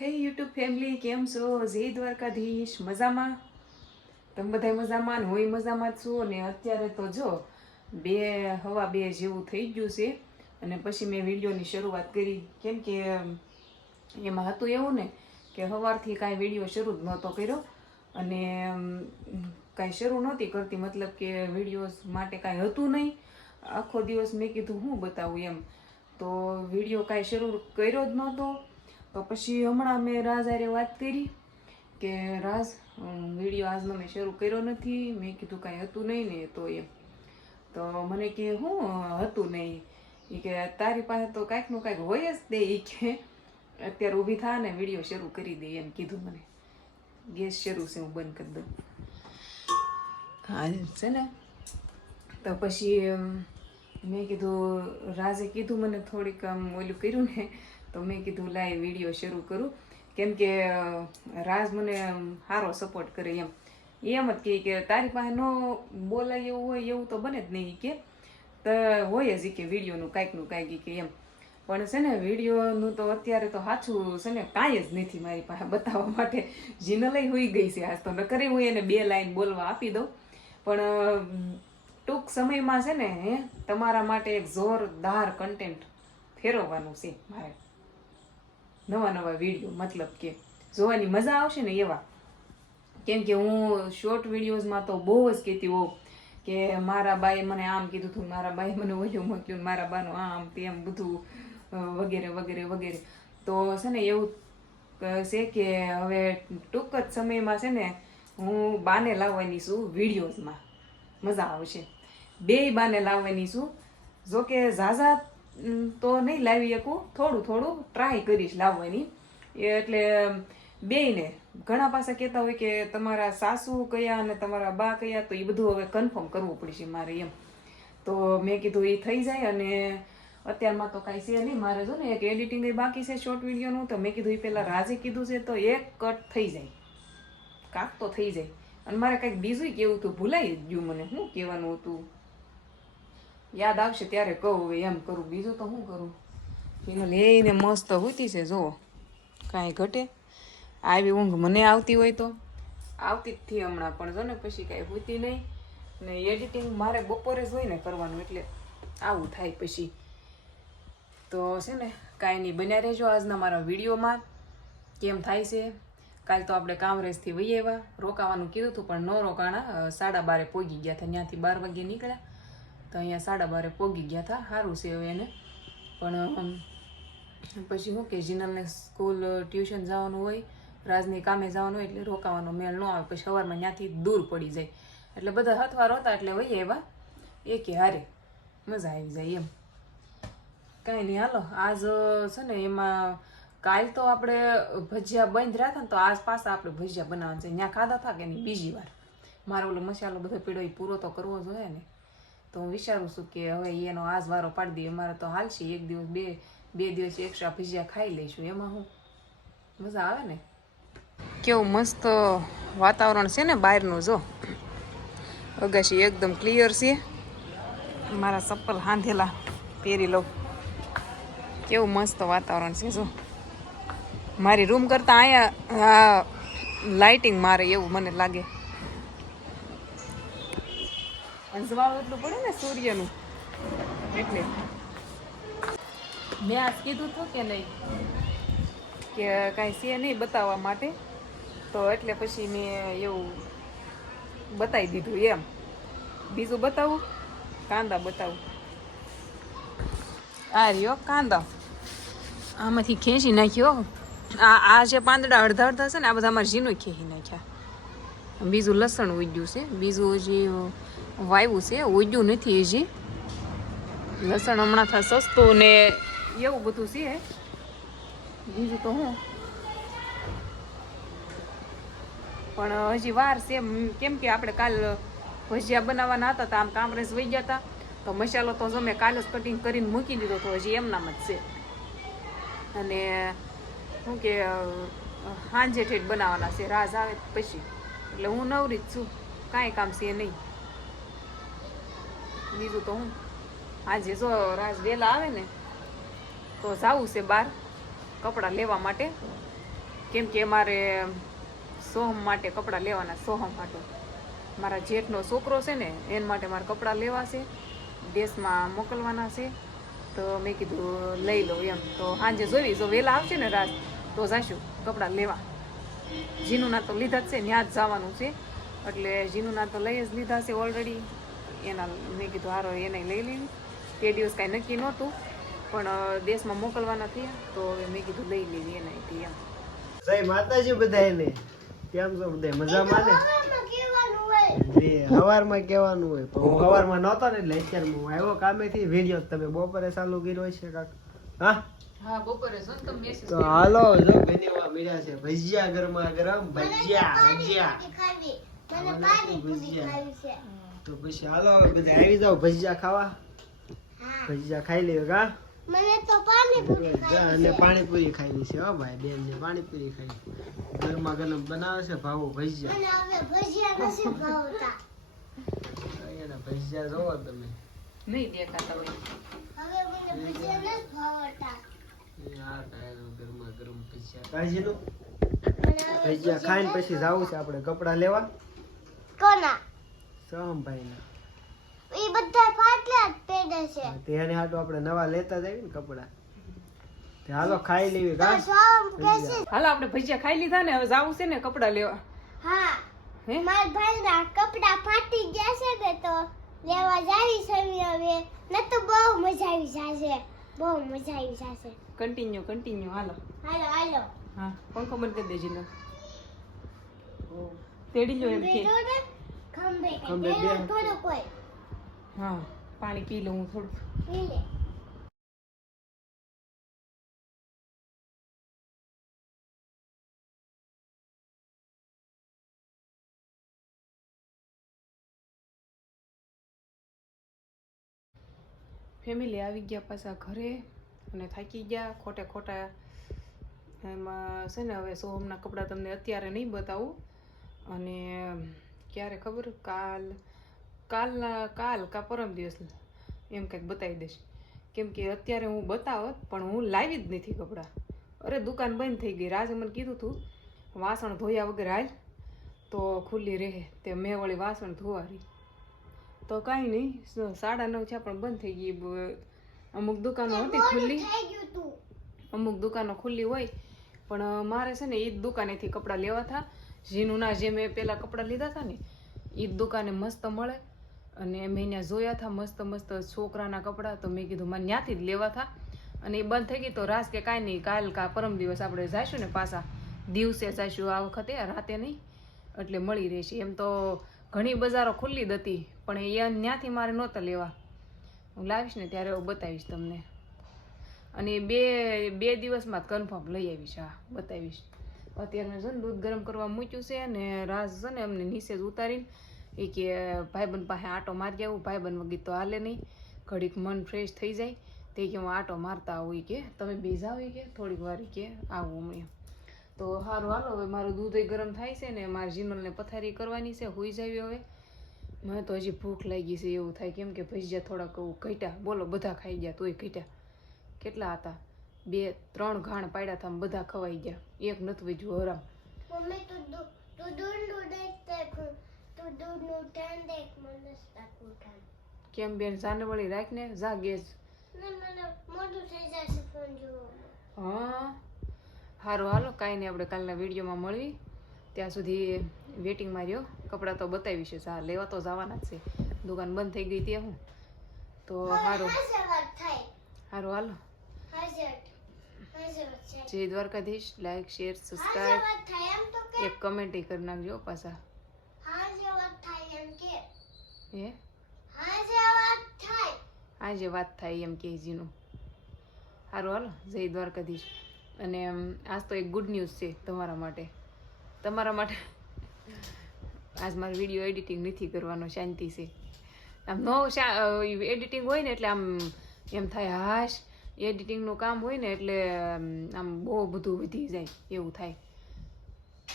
હે YouTube family, કેમ છો? જય દ્વારકાધીશ. મજામાં? તમે બધા મજામાં ને? હું મજામાં જ છું. ને અત્યારે તો જો 2:15 જેવું થઈ ગયું છે અને પછી મેં વિડીયોની શરૂઆત કરી. કેમ કે એમાં હતું એવું ને કે સવારથી કાંઈ વિડીયો શરૂ જ નહોતો કર્યો અને કાંઈ શરૂ નહોતી કરતી, મતલબ કે વિડીયોઝ માટે કાંઈ હતું નહીં. આખો દિવસ મેં કીધું હું બતાવું એમ, તો વિડીયો કાંઈ શરૂ કર્યો જ નહોતો. તો પછી હમણાં મેં રાજ હારે વાત કરી કે રાજ, વિડીયો આજનો મેં શરૂ કર્યો નથી. મેં કીધું કાંઈ હતું નહીં ને, તો એમ તો મને કે હું હતું નહીં. એ કે તારી પાસે તો કાંઈકનું કાંઈક હોય જ દે. એ કે અત્યારે ઊભી થા ને વિડીયો શરૂ કરી દે એમ કીધું મને. ગેસ શરૂ છે, હું બંધ કરી દઉં. હા છે ને, તો પછી મેં કીધું રાજે કીધું મને થોડીક આમ ઓલું કર્યું ને, તો મેં કીધું લાય વિડીયો શરૂ કરું. કેમ કે રાજ મને સારો સપોર્ટ કરે એમ જ કહે કે તારી પાસે ન બોલાય એવું હોય એવું તો બને જ નહીં કે તો હોય જ કે વિડીયોનું કાંઈકનું કાંઈક કે એમ. પણ છે ને વિડીયોનું તો અત્યારે તો સાચું છે ને કાંઈ જ નથી મારી પાસે બતાવવા માટે. જીનલય હોઈ ગઈ છે આજ તો, નકર હું એને 2 લાઈન બોલવા આપી દઉં. પણ ટૂંક સમયમાં છે ને તમારા માટે એક જોરદાર કન્ટેન્ટ ફેરવવાનું છે મારે. નવા વિડીયો, મતલબ કે જોવાની મજા આવશે ને એવા. કેમ કે હું શોર્ટ વિડીયોઝમાં તો બહુ જ કહેતી હોઉં કે મારા બાએ મને આમ કીધું હતું, મારા બાએ મને ઓલું મૂક્યું, મારા બાનું આમ તેમ બધું વગેરે વગેરે વગેરે. તો છે ને એવું છે કે હવે ટૂંક જ સમયમાં છે ને હું બાને લાવવાની છું વિડીયોઝમાં. મજા આવશે. 2 બાને લાવવાની છું. જોકે ઝાઝા તો નહીં લાવી શકું, થોડું ટ્રાય કરીશ લાવવાની. એટલે બેયને ઘણા પાસે કહેતા હોય કે તમારા સાસુ કયા અને તમારા બા કયા, તો એ બધું હવે કન્ફર્મ કરવું પડશે મારે એમ. તો મેં કીધું એ થઈ જાય. અને અત્યારમાં તો કાંઈ છે નહીં મારે. જો ને એક એડિટિંગ બાકી છે શોર્ટ વિડીયોનું, તો મેં કીધું એ પહેલાં રાજે કીધું છે તો એક કટ થઈ જાય, કાક તો થઈ જાય. અને મારે કંઈક બીજું કેવું હતું, ભૂલાઈ જ ગયું મને. શું કહેવાનું હતું, યાદ આવશે ત્યારે કહું. હવે એમ કરું, બીજું તો શું કરું. એનો લઈને મસ્ત હોતી છે, જુઓ કાંઈ ઘટે. આવી ઊંઘ મને આવતી હોય તો આવતી જ થી હમણાં, પણ જો ને પછી કાંઈ હોતી નહીં. ને એડિટિંગ મારે બપોરે જ હોય ને કરવાનું, એટલે આવું થાય પછી. તો છે ને કાંઈ નહીં, બન્યા રહેજો આજના મારા વિડીયોમાં. કેમ થાય છે. કાલ તો આપણે કામરેજથી વહી આવ્યા. રોકાવાનું કીધું હતું પણ ન રોકાણા. 12:30 પહોંચી ગયા હતા. ત્યાંથી 12 વાગે નીકળ્યા તો અહીંયા 12:30 પહોંચી ગયા હતા. સારું છે હવે એને. પણ પછી શું કે જીનલને સ્કૂલ ટ્યુશન જવાનું હોય, રાજની કામે જવાનું હોય, એટલે રોકાવાનો મેળ ન આવે. પછી સવારમાં ત્યાંથી દૂર પડી જાય, એટલે બધા હથવાર હતા એટલે વહી આવ્યા એકે હારે. મજા આવી જાય એમ. કાંઈ નહીં, હાલો. આજ છે ને એમાં કાલ તો આપણે ભજીયા બંધ રહ્યા હતા ને, તો આજ પાછા આપણે ભજીયા બનાવવાનું છે. ત્યાં ખાધા હતા કે નહીં બીજી વાર. મારો ઓલો મસાલો બધો પીળો એ પૂરો તો કરવો જોઈએ ને. તો હું વિચારું છું કે હવે એનો આજ વારો પાડી દઈએ. અમારે તો હાલશે એક દિવસ બે દિવસ એક્સ્ટ્રા ભજીયા ખાઈ લઈશું. એમાં હું મજા આવે ને. કેવું મસ્ત વાતાવરણ છે ને બહારનું. જો અગાશી એકદમ ક્લિયર છે. મારા ચપ્પલ હાંધેલા પહેરી લઉં. કેવું મસ્ત વાતાવરણ છે. જો મારી રૂમ કરતાં અહીંયા લાઇટિંગ મારે એવું મને લાગે. અંજવાળું એટલું પડે ને સૂર્યનું, એટલે મેં આજ કીધું હતું કે નહીં કે કાંઈ છે નહીં બતાવવા માટે, તો એટલે પછી મેં એવું બતાવી દીધું એમ. બીજું બતાવું, કાંદા બતાવું. આ રહ્યો કાંદા, આમાંથી ખેંચી નાખ્યો. આ જે પાંદડા અડધા છે ને, આ બધા અમારે ઝીણું ખેંચી નાખ્યા. બીજું લસણ ઉગ્યું છે, બીજું હજી વાવ્યું છે, ઉગ્યું નથી હજી. લસણ હમણાં થાય સસ્તું ને એવું બધું છે. બીજું તો હું પણ હજી વાર છે. કેમ કે આપણે કાલ ભજીયા બનાવવાના હતા, તો આમ કામરેજ વહી ગયા હતા. તો મસાલો તો તમે કાલે જ કટિંગ કરીને મૂકી દીધો, તો હજી એમનામ જ છે. અને શું કે સાંજે ઠેઠ બનાવવાના છે, રાજ આવે પછી. એટલે હું નવરી જ છું, કાંઈ કામ છે નહીં. બીજું તો હું આજે જો રાજ વહેલા આવે ને તો જાવું છે બહાર કપડાં લેવા માટે. કેમ કે અમારે સોહમ માટે કપડાં લેવાના. સોહમ માટે મારા જેઠનો છોકરો છે ને એના માટે મારે કપડાં લેવા છે, દેશમાં મોકલવાના છે. તો મેં કીધું લઈ લો એમ. તો સાંજે જોઈ, જો વહેલા આવશે ને રાત તો જઈશું કપડાં લેવા. જીનુના તો લીધા જ છે, ત્યાં જ જવાનું છે. એટલે જીનુના તો લઈ જ લીધા છે ઓલરેડી. એના મેં કીધું હારો એને લઈ લેવી. તે દિવસ કાંઈ નક્કી નહોતું, પણ દેશમાં મોકલવાના થયા તો હવે મેં કીધું લઈ લેવી એનાથી એમ. જય માતાજી બધાને. કેમ છો બધા? મજામાં ને? સવારમાં કહેવાનું હોય પણ હું સવારમાં નહોતો ને એટલે અત્યારે હું આવ્યો કામેથી. વિડીયો તમે બપોરે ચાલુ કર્યો છે કાક? હા બપોરે જો ને તમે મેસેજ તો હાલો જો બેનીવા મળ્યા છે ભજીયા, ગરમા ગરમ ભજીયા. તો પછી હાલો બધા આવી જાવ ભજીયા ખાવા. ભજીયા ખાઈ લેવો કા? મને તો પાણીપુરી અને પાણીપુરી ખાવી છે હો ભાઈ. બેન ને પાણીપુરી ખાઈ. ગરમા ગરમ બનાવે છે ભાવો ભજીયા. મને હવે ભજીયા નથી ભાવતા. એના ભજીયા જોવો તમે. નહીં દેખાતા હોય. હવે મને ભજીયા નથી ભાવતા. યાર ગરમા ગરમ ભજીયા કાજીનું ભજીયા ખાઈને પછી જાવું છે આપણે કપડાં લેવા. કોના? સોહમભાઈના. એ બધા ફાટલા જ પહેરે છે. તેને હાટુ આપણે નવા લેતા જઈએ ને કપડાં. તે હાલો ખાઈ લેવી કા? સોમ કહેશે. હાલો આપણે ભજીયા ખાઈ લીધા ને હવે જાવું છે ને કપડાં લેવા. હા, હે મારા ભાઈના કપડા ફાટી ગયા છે ને તો લેવા જાવી છે હવે. ન તો બહુ મજા આવી જશે. બહુ મજા આવી જશે. કન્ટિન્યુ હાલો. હાલો હાલો. હા પંખો બંધ કરી દેજે ને. તેડી લો એમ કે. ખંભે ખંભે ખંભે બે. થોડું કોઈ હા પાણી પી લઉં થોડું. પી લે. ફેમિલી આવી ગયા પાછા ઘરે અને થાકી ગયા ખોટા એમાં છે ને. હવે સોહમના કપડાં તમને અત્યારે નહીં બતાવું, અને ક્યારે ખબર કાલ કા પરમ દિવસ એમ કંઈક બતાવી દઈશ. કેમ કે અત્યારે હું બતાવત પણ હું લાવી જ નથી કપડાં. અરે દુકાન બંધ થઈ ગઈ. રાજે મને કીધું હતું વાસણ ધોયા વગર હાલ તો ખુલ્લી રહે. તે મેં વળી વાસણ ધોવારી તો કાંઈ નહીં. 9:30 થયા પણ બંધ થઈ ગઈ. અમુક દુકાનો હતી ખુલ્લી, થઈ ગયું તું. અમુક દુકાનો ખુલ્લી હોય. પણ મારે છે ને એ જ દુકાનેથી કપડાં લેવા હતા. જીનુના જે મેં પહેલાં કપડાં લીધા હતા ને એ જ દુકાને મસ્ત મળે. અને મેં ત્યાં જોયા હતા મસ્ત છોકરાના કપડાં. તો મેં કીધું મને ત્યાંથી જ લેવા હતા. અને એ બંધ થઈ ગઈ તો રાસ કે કાંઈ નહીં, કાલ કા પરમ દિવસ આપણે જઈશું ને પાછા દિવસે જઈશું. આ વખતે રાતે નહીં, એટલે મળી રહેશે. એમ તો ઘણી બજારો ખુલ્લી જ હતી પણ એ ત્યાંથી મારે નહોતા લેવા. હું લાવીશ ને ત્યારે હું બતાવીશ તમને. અને બે દિવસમાં જ કન્ફર્મ લઈ આવીશ. હા બતાવીશ. અત્યારે મેં છે ને દૂધ ગરમ કરવા મૂક્યું છે ને રાસ છે ને અમને નીચે જ ઉતારીને એ કે ભાઈબંધ પાસે આટો મારી આવું. ભાઈબંધ વગર તો હાલે નહીં, ઘડીક મન ફ્રેશ થઈ જાય. તે કે હું આટો મારતા આવું કે તમે બે જાઓ કે થોડીક વાર કે આવું અમે. તો સારું હાલો. હવે મારું દૂધ ગરમ થાય છે ને મારી જીનલને પથારી કરવાની છે. હોઈ જાય હવે. મને તો હજી ભૂખ લાગી છે એવું થાય. કેમ કે ભજીયા થોડાક ઘટ્યા. બોલો બધા ખાઈ ગયા તોય ઘટ્યા. કેટલા હતા? 2-3 ઘાણ પાડ્યા હતા બધા ખવાઈ ગયા. એક નથી વેજ્યું હરામ. મમ્મી તું દૂધનું દેખ તું દૂધનું ટાણ દેખ મને તાકું ટાણ. કેમ બેન જાને વળી રાખને જા ગેસ. ના મને મોટું થઈ જશે ફોન જોવામાં. હા સારું હાલો. કાંઈ નહીં આપણે કાલના વિડીયોમાં મળવી. ત્યાં સુધી વેટિંગમાં રહ્યો. કપડાં તો બતાવીશ. હા લેવા તો જવાના જ છે. દુકાન બંધ થઈ ગઈ ત્યાં હું તો સારું સારું હાલો. જય દ્વારકાધીશ. લાઈક શેર સબસ્ક્રાઈબ એક કમેન્ટ કરી નાખજો પાછા. હે આજે વાત થાય એમ કે જીનું. સારું હાલો. જય દ્વારકાધીશ. અને આજ તો એક ગુડ ન્યૂઝ છે તમારા માટે. આજ મારો વિડીયો એડિટિંગ નથી કરવાનો, શાંતિ છે. આમ નો એડિટિંગ હોય ને એટલે આમ એમ થાય હાશ એડિટિંગનું કામ હોય ને એટલે આમ બહુ બધું વધી જાય એવું થાય.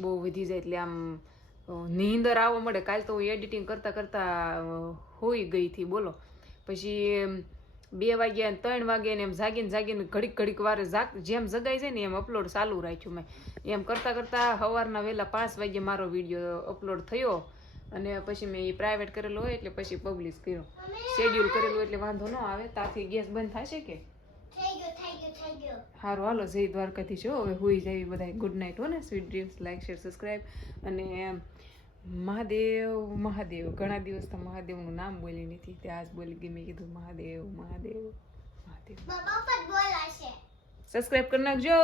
બહુ વધી જાય એટલે આમ નીંદર આવવા મળે. કાલ તો હું એડિટિંગ કરતાં હોઈ ગઈ હતી બોલો. પછી 2 વાગ્યા ને 3 વાગ્યા ને એમ જાગીને ઘડીક વારે જેમ જગાઈ જાય ને એમ અપલોડ ચાલુ રાખ્યું મેં. એમ કરતા સવારના વહેલા 5 વાગ્યે મારો વિડીયો અપલોડ થયો અને પછી મેં એ પ્રાઇવેટ કરેલો હોય એટલે પછી પબ્લિશ કર્યો. શેડ્યુલ કરેલું એટલે વાંધો ન આવે. ત્યાંથી ગેસ બંધ થશે કે થઈ ગયો સારું હાલો જય દ્વારકાધીશ. હવે હુઈ જાય બધા. ગુડ નાઇટ હો ને. Sweet dreams. Like share subscribe. અને મહાદેવ ઘણા દિવસથી મહાદેવનું નામ બોલી નથી તે આજ બોલી ગઈ. મેં કીધું મહાદેવ. બાપા પર બોલાશે. સબસ્ક્રાઈબ કરી નાખજો.